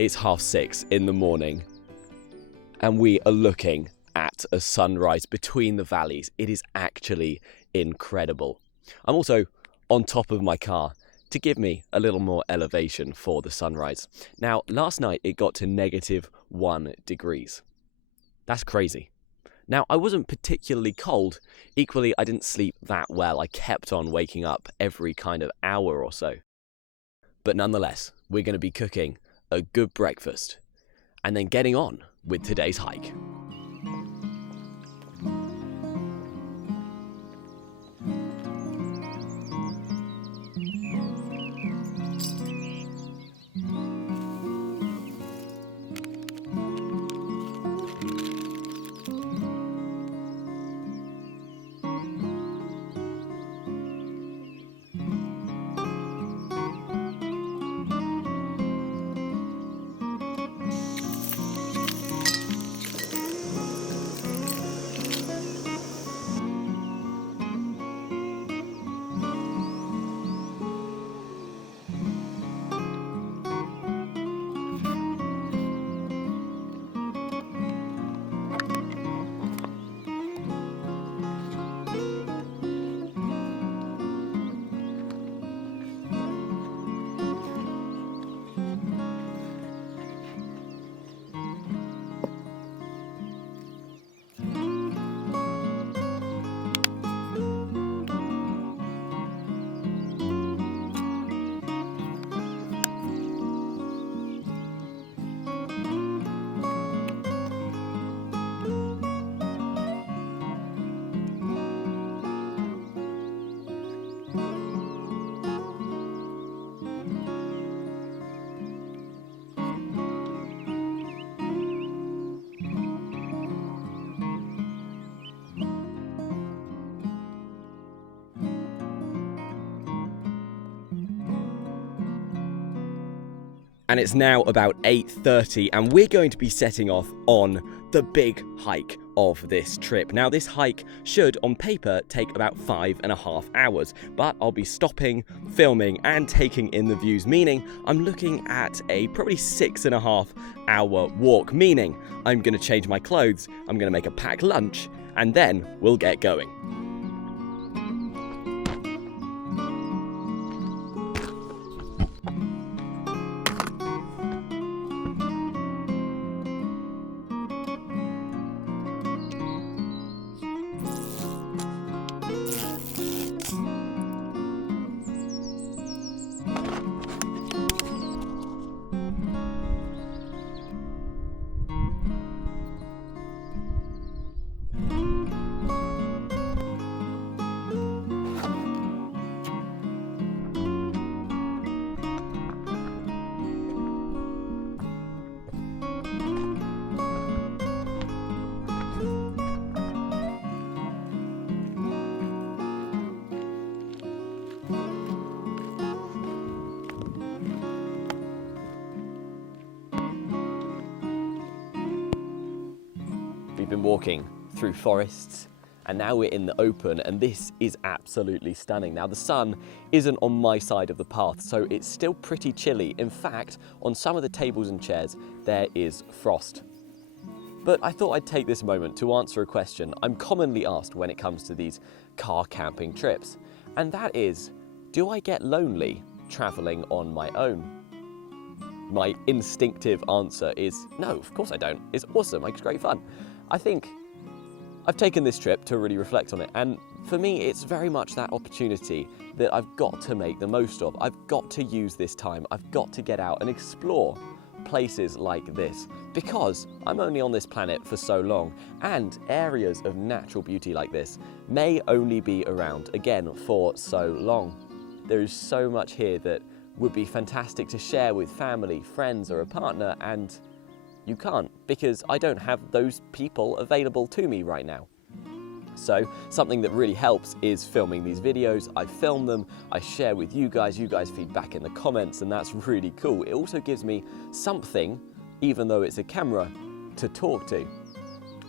It's 6:30 in the morning and we are looking at a sunrise between the valleys. It is actually incredible. I'm also on top of my car to give me a little more elevation for the sunrise. Now, last night it got to -1 degrees. That's crazy. Now, I wasn't particularly cold. Equally, I didn't sleep that well. I kept on waking up every kind of hour or so. But nonetheless, we're going to be cooking a good breakfast and then getting on with today's hike. And it's now about 8:30 and we're going to be setting off on the big hike of this trip. Now, this hike should on paper take about 5.5 hours, but I'll be stopping, filming and taking in the views, meaning I'm looking at a probably 6.5 hour walk, meaning I'm going to change my clothes, I'm going to make a packed lunch and then we'll get going. We've been walking through forests and now we're in the open and this is absolutely stunning. Now the sun isn't on my side of the path, so it's still pretty chilly. In fact, on some of the tables and chairs there is frost. But I thought I'd take this moment to answer a question I'm commonly asked when it comes to these car camping trips, and that is, do I get lonely traveling on my own? My instinctive answer is no, of course I don't. It's awesome, it's great fun. I think I've taken this trip to really reflect on it, and for me it's very much that opportunity that I've got to make the most of. I've got to use this time, I've got to get out and explore places like this, because I'm only on this planet for so long, and areas of natural beauty like this may only be around, again, for so long. There is so much here that would be fantastic to share with family, friends, or a partner, and you can't, because I don't have those people available to me right now. So something that really helps is filming these videos. I film them, I share with you guys feed back in the comments, and that's really cool. It also gives me something, even though it's a camera, to talk to.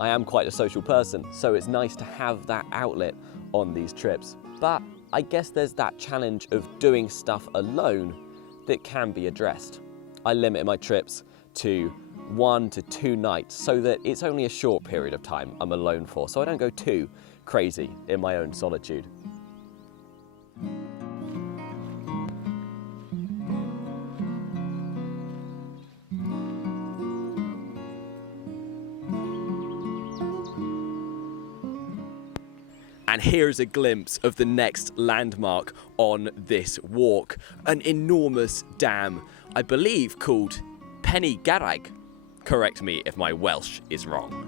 I am quite a social person, so it's nice to have that outlet on these trips. But I guess there's that challenge of doing stuff alone that can be addressed. I limit my trips to 1 to 2 nights so that it's only a short period of time I'm alone for, so I don't go too crazy in my own solitude. And here's a glimpse of the next landmark on this walk, an enormous dam, I believe called Penny Garag. Correct me if my Welsh is wrong.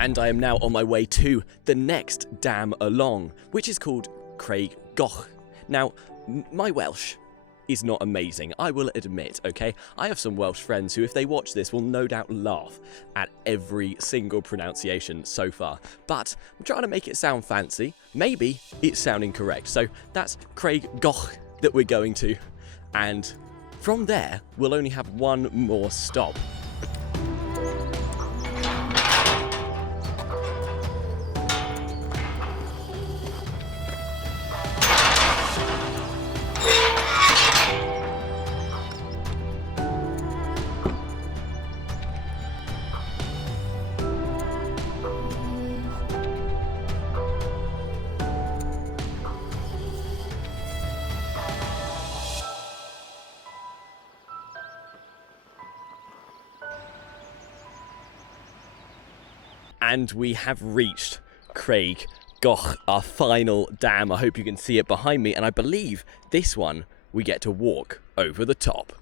And I am now on my way to the next dam along, which is called Craig Goch. Now, my Welsh is not amazing, I will admit, okay? I have some Welsh friends who, if they watch this, will no doubt laugh at every single pronunciation so far. But I'm trying to make it sound fancy. Maybe it's sounding correct. So that's Craig Goch that we're going to. And from there, we'll only have one more stop. And we have reached Craig Goch, our final dam. I hope you can see it behind me, and I believe this one we get to walk over the top.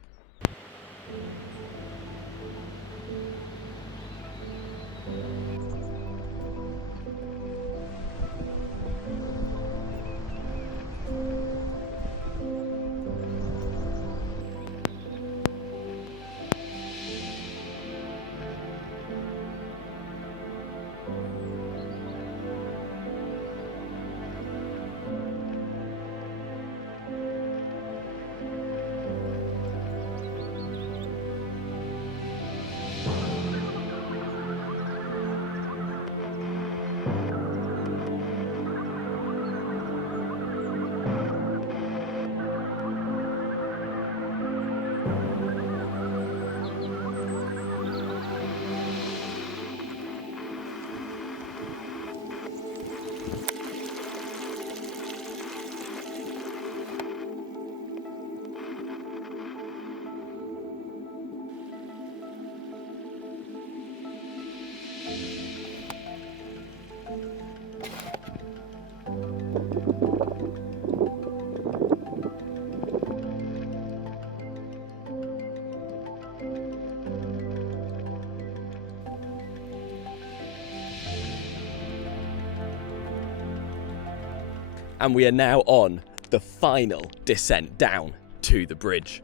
And we are now on the final descent down to the bridge.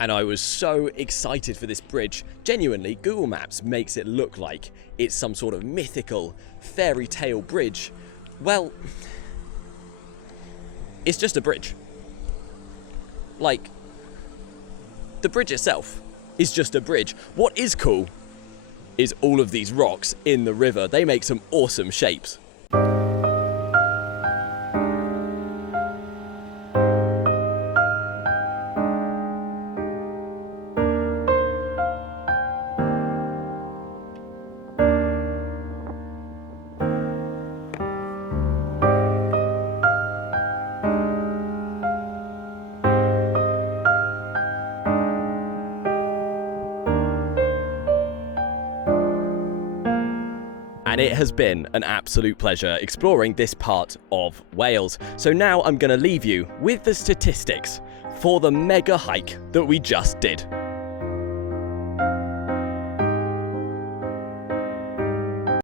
And I was so excited for this bridge. Genuinely, Google Maps makes it look like it's some sort of mythical fairy tale bridge. Well, it's just a bridge. Like, the bridge itself is just a bridge. What is cool is all of these rocks in the river. They make some awesome shapes. And it has been an absolute pleasure exploring this part of Wales. So now I'm going to leave you with the statistics for the mega hike that we just did.